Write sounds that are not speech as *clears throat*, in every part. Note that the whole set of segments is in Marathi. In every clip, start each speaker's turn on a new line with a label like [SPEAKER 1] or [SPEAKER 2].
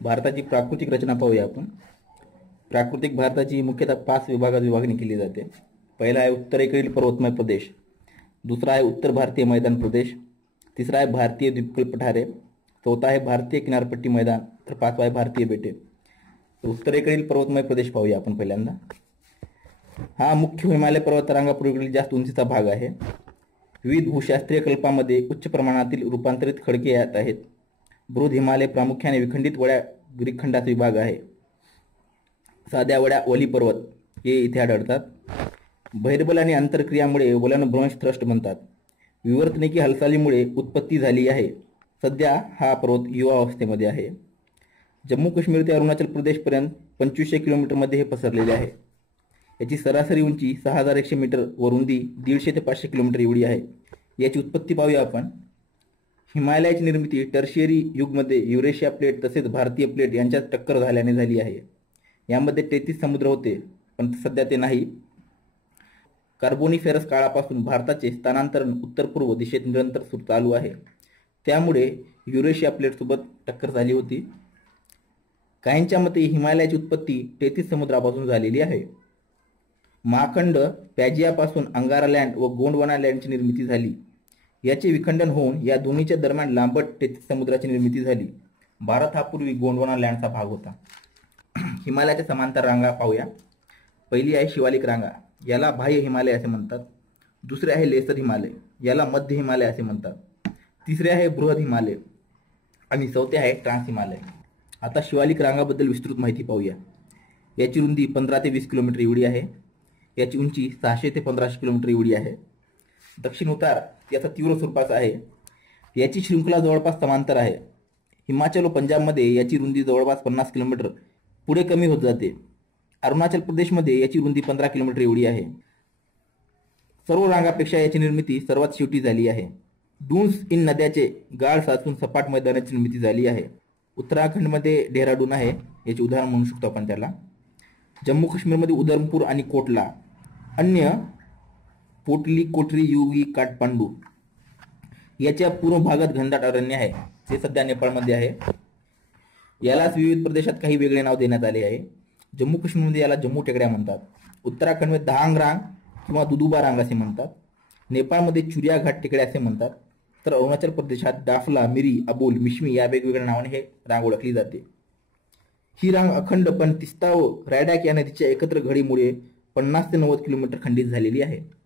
[SPEAKER 1] भारताची प्राकृतिक रचना पाहूया आपण. प्राकृतिक भारताची मुख्यतः पाच विभागात विभागणी केली जाते. पहिला आहे उत्तरेकडील पर्वतमय प्रदेश. दुसरा आहे उत्तर भारतीय मैदान प्रदेश. तिसरा आहे भारतीय द्वीपकल्प पठारे चौथा आहे भारतीय किनारपट्टी मैदान. तर पाचवा आहे भारतीय बेटे. उत्तरेकडील पर्वतमय प्रदेश पाहूया आपण पहिल्यांदा. हा मुख्य हिमालय पर्वतरांगापूर्वीकडील जास्त उंचीचा भाग आहे. विविध भूशास्त्रीय कल्पामध्ये उच्च प्रमाणातील रूपांतरित खडके यात आहेत. बृहद हिमालय प्रामुख्याने विखंडित वड्या ग्रीक खंडाचा विभाग आहे. साध्या वड्या वली पर्वत हे इथे आढळतात. बहिर्बल आणि आंतरक्रियामुळे वलनभ्रंश ब्रॉन्श थ्रस्ट म्हणतात. विवर्तनिकी हालचालीमुळे उत्पत्ती झाली आहे. सध्या हा पर्वत युवा अवस्थेमध्ये आहे. जम्मू काश्मीर ते अरुणाचल प्रदेशपर्यंत पंचवीसशे किलोमीटरमध्ये हे पसरलेले आहे. याची सरासरी उंची सहा हजार एकशे मीटर व रुंदी दीडशे ते पाचशे किलोमीटर एवढी आहे. याची उत्पत्ती पाहूया आपण. हिमालयाची निर्मिती टर्शियरी युगमध्ये युरेशिया प्लेट तसेच भारतीय प्लेट यांच्यात टक्कर झाल्याने झाली आहे. यामध्ये तेहतीस समुद्र होते पण सध्या ते नाही. कार्बोनिफेरस काळापासून भारताचे स्थानांतरण उत्तर पूर्व दिशेत निरंतर सुरू चालू आहे. त्यामुळे युरेशिया प्लेटसोबत टक्कर झाली होती. काहींच्या मते हिमालयाची उत्पत्ती तेहतीस समुद्रापासून झालेली आहे. महाखंड पॅजियापासून अंगारा लँड व गोंडवाना लँडची निर्मिती झाली. याचे विखंडन होऊन या दोन्हीच्या दरम्यान लांबट तेहतीस समुद्राची निर्मिती झाली. भारत हा पूर्वी गोंडवाना लँडचा भाग होता. *clears throat* हिमालयाच्या समांतर रांगा पाहूया. पहिली आहे शिवालिक रांगा. याला बाह्य हिमालय असे म्हणतात. दुसरे आहे लेसर हिमालय. याला मध्य हिमालय असे म्हणतात. तिसरे आहे बृहद हिमालय. आणि चौथे आहे ट्रान्स हिमालय. आता शिवालिक रांगाबद्दल विस्तृत माहिती पाहूया. याची रुंदी पंधरा ते वीस किलोमीटर एवढी आहे. याची उंची सहाशे ते पंधराशे किलोमीटर एवढी आहे. दक्षिण उतार याचा तीव्र स्वरूपाचा आहे. याची शृंखला जवळपास समांतर आहे. हिमाचल व पंजाबमध्ये याची रुंदी जवळपास पन्नास किलोमीटर पुढे कमी होत जाते. अरुणाचल प्रदेशमध्ये याची रुंदी पंधरा किलोमीटर एवढी आहे. सर्व रांगापेक्षा याची निर्मिती सर्वात शेवटी झाली आहे. डून्स इन नद्याचे गाळ साचून सपाट मैदानाची निर्मिती झाली आहे. उत्तराखंडमध्ये डेहराडून आहे याचे उदाहरण म्हणू शकतो आपण त्याला. जम्मू काश्मीरमध्ये उधमपूर आणि कोटला. अन्य पोटली कोठरी युगी काठपांडू याच्या पूर्व भागात घनदाट अरण्य आहे. ते सध्या नेपाळमध्ये आहे. यालाच विविध प्रदेशात काही वेगळे नाव देण्यात आले आहे. जम्मू काश्मीरमध्ये याला जम्मू टेकड्या म्हणतात. उत्तराखंडमध्ये दहांग रांग किंवा दुदुबा रांग असे म्हणतात. नेपाळमध्ये चुरिया घाट टेकड्या असे म्हणतात. तर अरुणाचल प्रदेशात दाफला मिरी अबोल मिश्मी या वेगवेगळ्या नावाने हे रांग ओळखली जाते. ही रांग अखंड पण तिस्ता व रायडॅक या नदीच्या एकत्र घडीमुळे पन्नास ते नव्वद किलोमीटर खंडित झालेली आहे.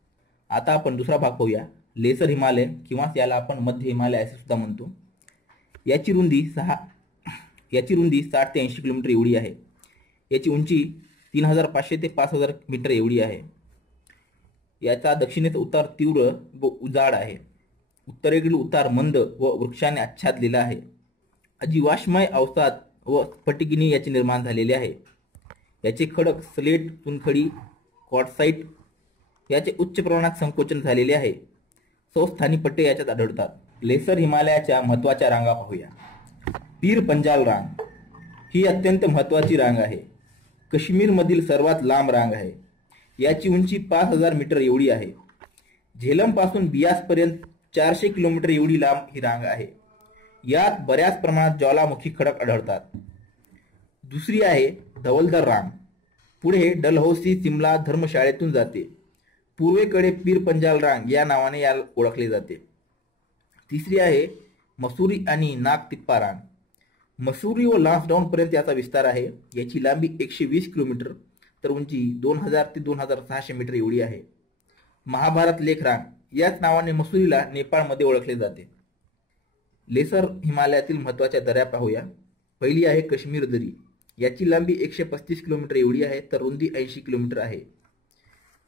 [SPEAKER 1] आता आपण दुसरा भाग पाहूया. लेसर हिमालय किंवा याला आपण मध्य हिमालय असे सुद्धा म्हणतो. याची रुंदी सहा याची रुंदी साठ ते ऐंशी किलोमीटर एवढी आहे. याची उंची तीन हजार पाचशे ते पाच हजार मीटर एवढी आहे. याचा दक्षिणेचा उतार तीव्र व उजाड आहे. उत्तरेकडील उतार मंद व वृक्षाने आच्छादलेला आहे. अजीवाश्मय अवसाद व स्फटिकिनी याचे निर्माण झालेले आहे. याचे खडक स्लेट चुनखडी कॉटसाईट याचे उच्च प्रमाणात संकोचन झालेले आहे. सौस्थानी पट्टे याच्यात आढळतात. लेसर हिमालयाच्या महत्त्वाच्या रांगा पाहूया. पीर पंजाल रांग ही अत्यंत महत्वाची रांग आहे. काश्मीरमधील सर्वात लांब रांग आहे. याची उंची पाच हजार मीटर एवढी आहे. झेलमपासून बियासपर्यंत चारशे किलोमीटर एवढी लांब ही रांग आहे. यात बऱ्याच प्रमाणात ज्वालामुखी खडक आढळतात. दुसरी आहे धवलधर रांग. पुढे डलहौसी सिमला धर्मशाळेतून जाते. पूर्वेकडे पीर पंजाल रांग या नावाने याला ओळखले जाते. तिसरी आहे मसुरी आणि नाग तिप्पा रांग. मसुरी व लान्सडाऊन पर्यंत याचा विस्तार आहे. याची लांबी एकशे वीस किलोमीटर तर उंची दोन हजार ते दोन हजार सहाशे मीटर एवढी आहे. महाभारत लेख रांग याच नावाने मसुरीला नेपाळमध्ये ओळखले जाते. लेसर हिमालयातील महत्त्वाच्या दऱ्या पाहूया. पहिली आहे काश्मीर दरी. याची लांबी एकशे पस्तीस किलोमीटर एवढी आहे तर रुंदी ऐंशी किलोमीटर आहे.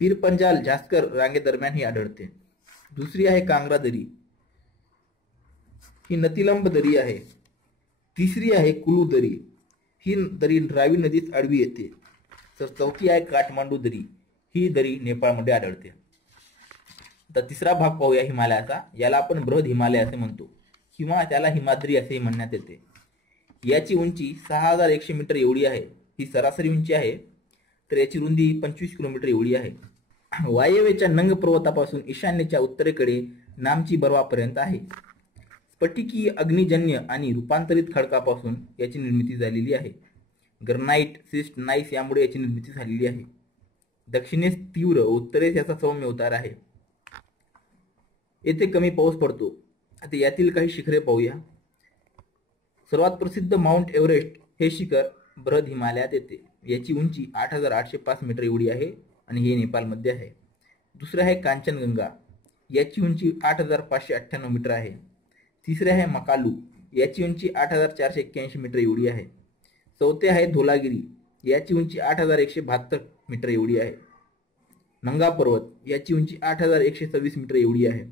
[SPEAKER 1] पीर पंजाल झास्कर रांगेदरम्यान ही आढळते. दुसरी आहे कांगरा दरी. ही नतिलंब दरी आहे. तिसरी आहे कुलू दरी. ही दरी रावी नदीत आडवी येते. तर चौथी आहे काठमांडू दरी. ही दरी नेपाळमध्ये आढळते. तर तिसरा भाग पाहूया हिमालयाचा. याला आपण बृहद हिमालय असे म्हणतो. किंवा त्याला हिमाद्री असेही म्हणण्यात येते. याची उंची सहा हजार एकशे मीटर एवढी आहे. ही सरासरी उंची आहे. तर याची रुंदी पंचवीस किलोमीटर एवढी आहे. वायव्येच्या नंग पर्वतापासून ईशान्येच्या उत्तरेकडे नामची बर्वापर्यंत आहे. स्फटिकीय अग्निजन्य आणि रूपांतरित खडकापासून याची निर्मिती झालेली आहे. ग्रनाईट सिस्ट नाईस यामुळे याची निर्मिती झालेली आहे. दक्षिणेस तीव्र उत्तरेस याचा सौम्य उतार आहे. येथे कमी पाऊस पडतो. आता यातील काही शिखरे पाहूया. सर्वात प्रसिद्ध माउंट एव्हरेस्ट हे शिखर बृहद हिमालयात येते. याची उंची आठ हजार आठशे पाच मीटर एवढी आहे. आणि हे नेपाळमध्ये आहे. दुसरं आहे कांचनगंगा. याची उंची आठ हजार पाचशे अठ्ठ्याण्णव मीटर आहे. तिसरे आहे मकालू. याची उंची आठ हजार चारशे एक्क्याऐंशी मीटर एवढी आहे. चौथे आहे धोलागिरी. याची उंची आठ हजार एकशे बहात्तर मीटर एवढी आहे. नंगा पर्वत. याची उंची आठ हजार एकशे सव्वीस मीटर एवढी आहे.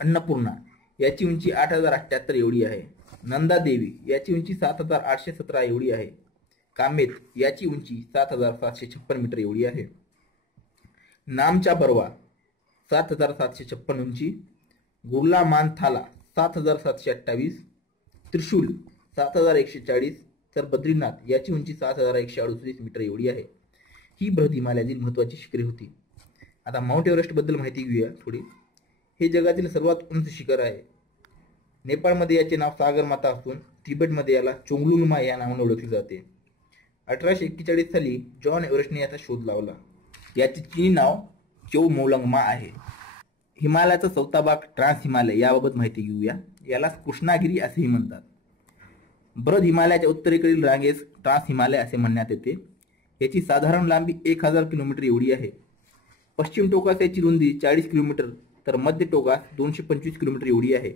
[SPEAKER 1] अन्नपूर्णा. याची उंची आठ हजार अठ्ठ्याहत्तर एवढी आहे. नंदा देवी. याची उंची सात हजार आठशे सतरा एवढी आहे. कामेत. याची उंची सात हजार सातशे छप्पन मीटर एवढी आहे. नामच्या परवा सात हजार सातशे छप्पन उंची गुर्ला मानथाला सात हजार सातशे अठ्ठावीस त्रिशूल सात हजार एकशे चाळीस तर बद्रीनाथ याची उंची सात हजार एकशे अडुसवीस मीटर एवढी आहे. ही बृहद हिमालयातील महत्वाची शिखरे होती. आता माउंट एव्हरेस्टबद्दल माहिती घेऊया थोडी. हे जगातील सर्वात उंच शिखर आहे. नेपाळमध्ये याचे नाव सागरमाता असून तिबेटमध्ये याला चोंगलुलमा या नावाने ओळखले जाते. अठराशे एक्केचाळीस साली जॉन एव्हरेस्टने याचा शोध लावला. याचे चीनी नाव चौमोलंगमा आहे. हिमालयाचा चौथा भाग ट्रान्स हिमालय याबाबत माहिती घेऊया. यालाच कृष्णागिरी असेही म्हणतात. बृहद हिमालयाच्या उत्तरेकडील रांगेस ट्रान्स हिमालय असे म्हणण्यात येते. याची साधारण लांबी एक हजार किलोमीटर एवढी आहे. पश्चिम टोकास याची रुंदी चाळीस किलोमीटर तर मध्य टोकास दोनशे पंचवीस किलोमीटर एवढी आहे.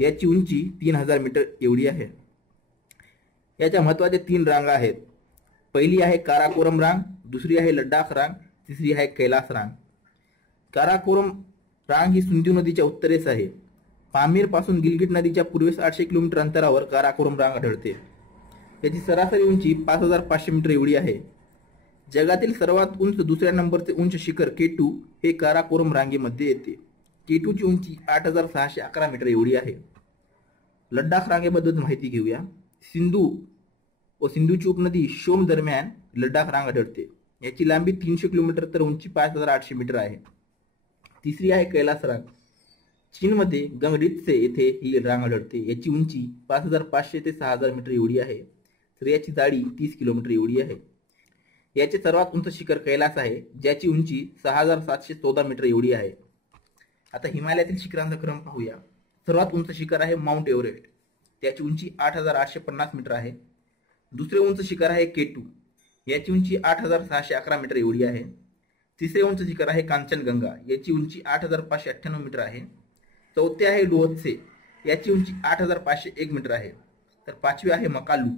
[SPEAKER 1] याची उंची तीन हजार मीटर एवढी आहे. याच्या महत्त्वाच्या तीन रांगा आहेत. पहिली आहे काराकोरम रांग दुसरी आहे लडाख रांग तिसरी आहे कैलास रांग. काराकोरम रांग ही सिंधू नदीच्या उत्तरेस आहे. पामीरपासून गिलगिट नदीच्या पूर्वेस आठशे किलोमीटर अंतरावर काराकोरम रांग आढळते. याची सरासरी उंची पाच हजार पाचशे मीटर एवढी आहे. जगातील सर्वात उंच दुसऱ्या नंबरचे उंच शिखर केटू हे काराकोरम रांगेमध्ये येते. केटूची उंची आठ हजार सहाशे अकरा मीटर एवढी आहे. लडाख रांगेबद्दल माहिती घेऊया. सिंधू व सिंधूची उपनदी शोम दरम्यान लडाख रांग आढळते. याची लांबी तीनशे किलोमीटर तर उंची पाच हजार आठशे मीटर आहे. तिसरी आहे कैलास रांग चीनमध्ये गंगडीतसे येथे ही रांग आढळते. याची उंची पाच हजार पाचशे ते सहा हजार मीटर एवढी आहे. तर याची जाडी तीस किलोमीटर एवढी आहे. याचे सर्वात उंच शिखर कैलास आहे. ज्याची उंची सहा हजार सातशे चौदा मीटर एवढी आहे. आता हिमालयातील शिखरांचा क्रम पाहूया. सर्वात उंच शिखर आहे माउंट एव्हरेस्ट. त्याची उंची आठ हजार आठशे पन्नास मीटर आहे. दुसरे उंच शिखर आहे केटू याची उंची आठ हजार सहाशे अकरा मीटर एवढी आहे. तिसरे उंच शिखर आहे कांचनगंगा. याची उंची आठ हजार पाचशे अठ्ठ्याण्णव मीटर आहे. चौथे आहे लोहत्से याची उंची आठ हजार पाचशे एक मीटर आहे. तर पाचवे आहे मकालू.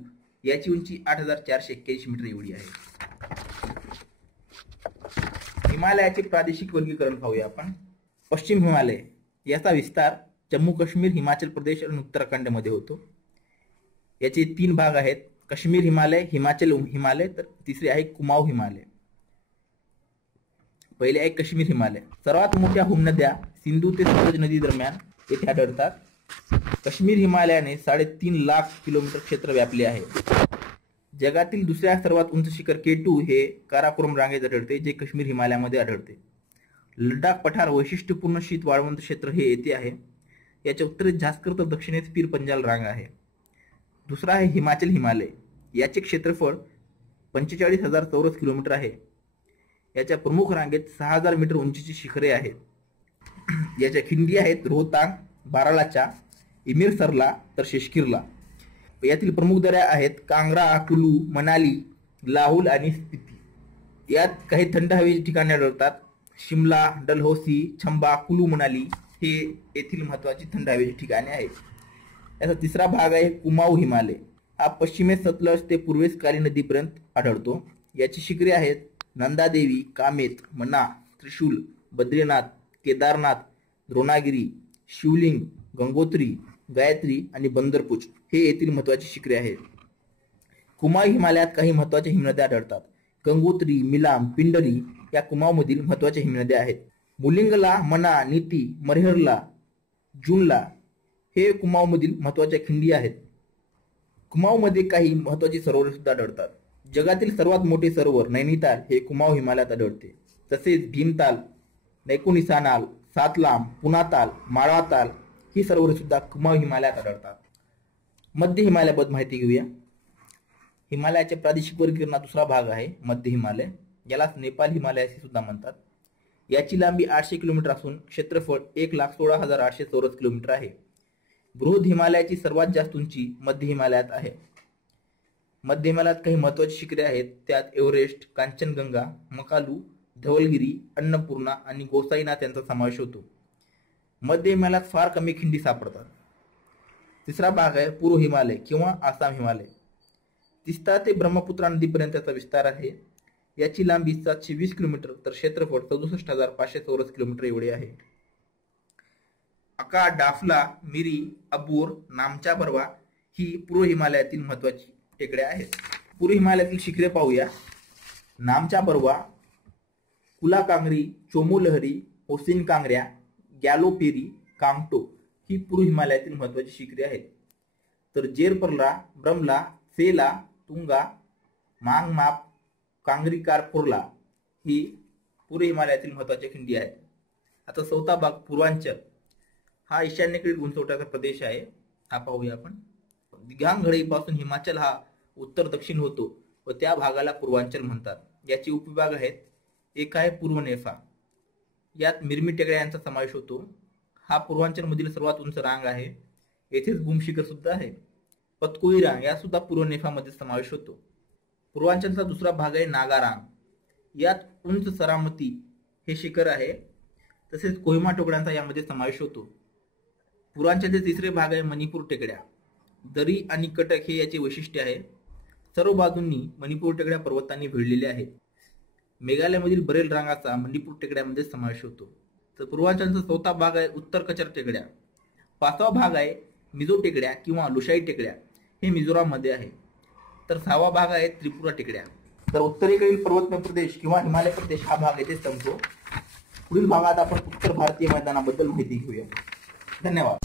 [SPEAKER 1] याची उंची आठ हजार चारशे एक्क्याऐंशी मीटर एवढी आहे. हिमालयाचे प्रादेशिक वर्गीकरण पाहूया आपण. पश्चिम हिमालय. याचा विस्तार जम्मू काश्मीर हिमाचल प्रदेश आणि उत्तराखंडमध्ये होतो. याचे तीन भाग आहेत. काश्मीर हिमालय हिमाचल हिमालय तर तिसरे आहे कुमाऊ हिमालय. पहिले आहे काश्मीर हिमालय. सर्वात मोठ्या हिमनद्या सिंधू ते सतलज नदी दरम्यान येथे आढळतात. काश्मीर हिमालयाने साडेतीन लाख किलोमीटर क्षेत्र व्यापले आहे. जगातील दुसऱ्या सर्वात उंच शिखर केटू हे काराकोरम रांगेत आढळते जे काश्मीर हिमालयामध्ये आढळते. लडाख पठार वैशिष्ट्यपूर्ण शीत वाळवंत क्षेत्र हे येथे आहे. याच्या उत्तरेत झास्कर तर दक्षिणेत पीर पंजाल रांग आहे. दुसरा आहे हिमाचल हिमालय. याचे क्षेत्रफळ पंचेचाळीस हजार चौरस किलोमीटर आहे. याच्या प्रमुख रांगेत सहा हजार मीटर उंचीची शिखरे आहेत. याच्या खिंडी आहेत रोहतांग बारालाचा इमीर सरला तर शेषकिरला यातील प्रमुख दऱ्या आहेत कांगरा कुलू मनाली लाहूल आणि स्पिती. यात काही थंड हवेची ठिकाणे आढळतात. शिमला डलहौसी छंबा कुलू मनाली हे येथील महत्वाची थंड हवेची ठिकाणे आहेत. याचा तिसरा भाग आहे कुमाऊ हिमालय. हा पश्चिमेस सतलज ते पूर्वेस काली नदीपर्यंत आढळतो. याची शिखरे आहेत नंदादेवी कामेत मना त्रिशूल बद्रीनाथ केदारनाथ द्रोणागिरी शिवलिंग गंगोत्री गायत्री आणि बंदरपूच हे येथील महत्वाची शिखरे आहेत. कुमाऊ हिमालयात काही महत्त्वाच्या हिमनद्या आढळतात. गंगोत्री मिलाम पिंडरी या कुमाऊमधील महत्त्वाच्या हिमनद्या आहेत. मुलिंगला मना नीती मरहरला जुनला हे कुमाऊमधील महत्त्वाच्या खिंडी आहेत. कुमाऊमध्ये काही महत्वाची सरोवर सुद्धा आढळतात. जगातील सर्वात मोठे सरोवर नैनिताल हे कुमाऊ हिमालयात आढळते. तसेच भीमताल नैकुनिसानाल सातलाम पुनाताल माळाताल ही सरोवरे सुद्धा कुमाव हिमालयात आढळतात. मध्य हिमालयाबद्दल माहिती घेऊया. हिमालयाच्या प्रादेशिक वर्गीकरणात दुसरा भाग आहे मध्य हिमालय. यालाच नेपाल हिमालय असे सुद्धा म्हणतात. याची लांबी आठशे किलोमीटर असून क्षेत्रफळ एक लाख सोळा हजार आठशे चौरस किलोमीटर आहे. बृहद हिमालयाची सर्वात जास्त उंची मध्य हिमालयात आहे. मध्य हिमालयात काही महत्वाची शिखरे आहेत त्यात एव्हरेस्ट कांचनगंगा मकालू धवलगिरी अन्नपूर्णा आणि गोसाईनाथ यांचा समावेश होतो. मध्य हिमालयात फार कमी खिंडी सापडतात. तिसरा भाग आहे पूर्व हिमालय किंवा आसाम हिमालय. तिस्ता ते ब्रह्मपुत्रा नदीपर्यंत याचा विस्तार आहे. याची लांबी सातशे वीस किलोमीटर तर क्षेत्रफळ सदुसष्ट हजार पाचशे चौरस किलोमीटर एवढे आहे. अका डाफला मिरी अबूर नामचा पर्वा ही पूर्व हिमालयातील महत्वाची टेकड्या आहेत. पूर्व हिमालयातील शिखरे पाहूया. नामचा पर्वा कुला कांगरी चोमोलहरी होसिन कांगऱ्या गॅलोपेरी कांगटो ही पूर्व हिमालयातील महत्वाची शिखरे आहेत. तर जेरपरला ब्रमला सेला तुंगा मांगमाप कांगरीकारपूरला ही पूर्व हिमालयातील महत्त्वाच्या खिंडी आहेत. आता चौथा भाग पूर्वांचल. हा ईशान्येकडील उंचवट्याचा प्रदेश आहे. हा पाहूया आपण. दिघांगडईपासून हिमाचल हा उत्तर दक्षिण होतो व त्या भागाला पूर्वांचल म्हणतात. याचे उपविभाग आहेत. एक आहे पूर्व नेफा. यात मिरमी टेकड्या यांचा समावेश होतो. हा पूर्वांचल मधील सर्वात उंच रांग आहे. येथेच भूमशिखर सुद्धा आहे. पतकोई रांग या सुद्धा पूर्व नेफामध्ये समावेश होतो. पूर्वांचलचा दुसरा भाग आहे नागारांग यात उंच सरामती हे शिखर आहे. तसेच कोहिमा टोकड्यांचा यामध्ये समावेश होतो. पूर्वांचलचे तिसरे भाग आहे मणिपूर टेकड्या. दरी आणि कटक हे याचे वैशिष्ट्य आहे. सर्व बाजूंनी मणिपूर टेकड्या पर्वतांनी भिडलेल्या आहेत. मेघालयमधील बरेल रांगाचा मणिपूर टेकड्यामध्ये समावेश होतो. तर पूर्वांचलचा चौथा भाग आहे उत्तर कचर टेकड्या. पाचवा भाग आहे मिझो टेकड्या किंवा लुशाई टेकड्या. हे मिझोराममध्ये आहे. तर सहावा भाग आहे त्रिपुरा टेकड्या. तर उत्तरेकडील पर्वतमय प्रदेश किंवा हिमालय प्रदेश हा भाग येथे संपतो. पुढील भागात आपण उत्तर भारतीय मैदानाबद्दल माहिती घेऊया. धन्यवाद